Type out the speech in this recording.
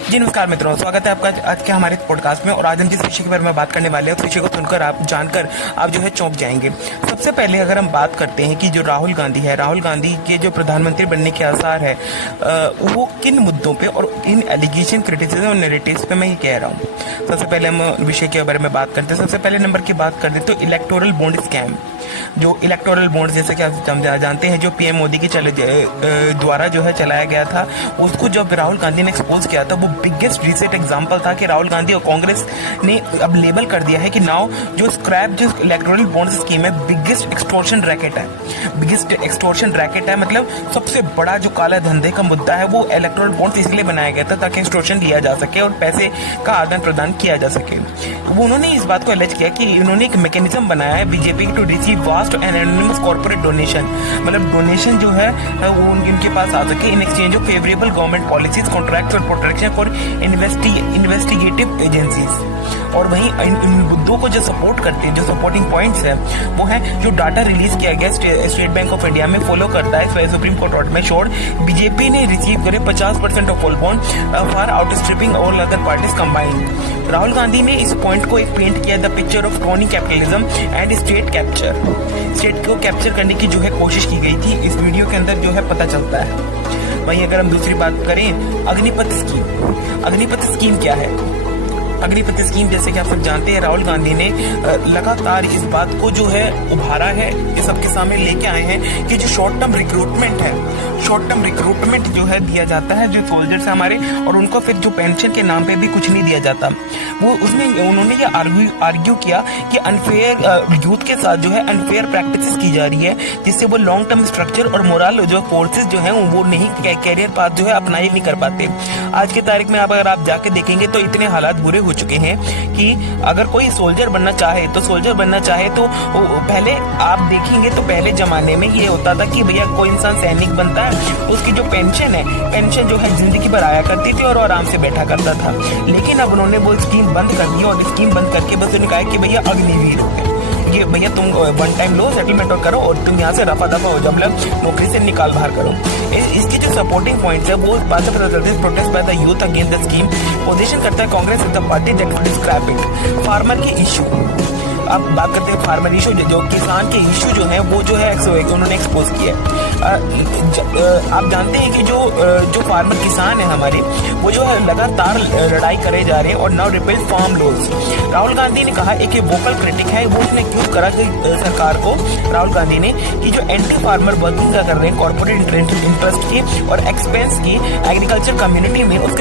जी नमस्कार मित्रों, स्वागत है आपका आज के हमारे पॉडकास्ट में। और आज हम जिस विषय के बारे में बात करने वाले हैं उस विषय को सुनकर आप जानकर आप जो है चौंक जाएंगे। सबसे पहले अगर हम बात करते हैं कि जो राहुल गांधी है, राहुल गांधी के जो प्रधानमंत्री बनने के आसार है वो किन मुद्दों पे और इन एलिगेशन, क्रिटिसिज्म और नैरेटिव्स पे मैं ये कह रहा हूँ। सबसे पहले हम विषय के बारे में बात करते हैं। सबसे पहले नंबर की बात करते तो इलेक्टोरल बॉन्ड स्कैम। जो इलेक्टोरल बॉन्ड जैसे कि आप जानते हैं जो पीएम मोदी के द्वारा जो है चलाया गया था, उसको जब राहुल गांधी ने एक्सपोज किया था, वो बिगेस्ट रिसेट एग्जांपल था कि राहुल गांधी और कांग्रेस ने अब लेबल कर दिया है कि नाउ जो इलेक्टोरल बॉन्ड स्कीम है बिगेस्ट एक्सटॉर्शन रैकेट है। बिगेस्ट एक्सटॉर्शन रैकेट है मतलब सबसे बड़ा जो काला धंधे का मुद्दा है वो इलेक्टोरल बॉन्ड इसलिए बनाया गया था ताकि एक्सटॉर्शन लिया जा सके और पैसे का आदान प्रदान किया जा सके। वो उन्होंने इस बात को एलेज किया कि इन्होंने एक मैकेनिज्म बनाया है BJP to receive vast and anonymous corporate donation, मतलब डोनेशन जो है वो उनके पास आ सके in exchange of favourable government policies, contracts और प्रोटेक्शन फॉर इन्वेस्टिगेटिव एजेंसीज। और वहीं इन मुद्दों को जो सपोर्ट करते हैं, जो सपोर्टिंग पॉइंट्स है वो है जो डाटा रिलीज किया गया स्टेट बैंक ऑफ इंडिया में फॉलो करता है सुप्रीम कोर्ट में शोड बीजेपी ने रिसीव करे 50% of all bond for outstripping all other parties combined. Rahul Gandhi ने इस पॉइंट को एक पेंट किया the picture of crony capitalism and state capture. State को कैप्चर करने की जो है कोशिश की गई थी, इस वीडियो के अंदर जो है पता चलता है। वहीं अगर हम दूसरी बात करें अग्निपथ स्कीम। अग्निपथ स्कीम क्या है? अग्निपथ स्कीम जैसे कि आप सब जानते हैं राहुल गांधी ने लगातार इस बात को जो है उभारा है, ये सबके सामने लेके आए हैं कि जो शॉर्ट टर्म रिक्रूटमेंट है, शॉर्ट टर्म रिक्रूटमेंट जो है दिया जाता है जो सोल्जर्स है हमारे, और उनको फिर जो पेंशन के नाम पे भी कुछ नहीं दिया जाता। वो उसमें उन्होंने ये आर्ग्यू किया कि अनफेयर यूथ के साथ जो है अनफेयर प्रैक्टिसेस की जा रही है, जिससे वो लॉन्ग टर्म स्ट्रक्चर और मोरल जो फोर्सेस जो है वो नहीं कैरियर पाथ जो है अपनाई नहीं कर पाते। आज की तारीख में अगर आप जाके देखेंगे तो इतने हालात बुरे हो चुके हैं कि अगर कोई सोल्जर बनना चाहे तो पहले आप देखेंगे तो पहले जमाने में ये होता था कि भैया कोई इंसान सैनिक बनता है, उसकी जो पेंशन है, पेंशन जो है जिंदगी भर आया करती थी और आराम से बैठा करता था। लेकिन अब उन्होंने वो स्कीम बंद कर दी और स्कीम बंद करके बस उन्होंने कहा कि भैया अग्निवीर हो गए, ये भैया तुम वन टाइम लो, सेटलमेंट और करो और तुम यहाँ से रफा दफा हो जाओ, मतलब नौकरी से निकाल बाहर करो। इसके जो सपोर्टिंग पॉइंट्स है वो बात पता चलती है protest by the youth against the scheme. Position करता है Congress the party that would scrap it. Farmer के इशू, अब बात करते हैं फार्मर इशू, जो किसान के इशू जो है वो जो है उन्होंने एक्सपोज किया है। आप जानते हैं कि जो फार्मर किसान है हमारे, वो जो है लगातार लड़ाई करे जा रहे हैं और now repeal farm laws. Rahul Gandhi ने कहा एक वोकल क्रिटिक है, वो उसने क्यों करा कि सरकार को, राहुल गांधी ने, कि जो एंटी फार्मर वर्किंग कर रहे हैं कॉर्पोरेट इंटरेस्ट की और एक्सपेंस की एग्रीकल्चर कम्युनिटी में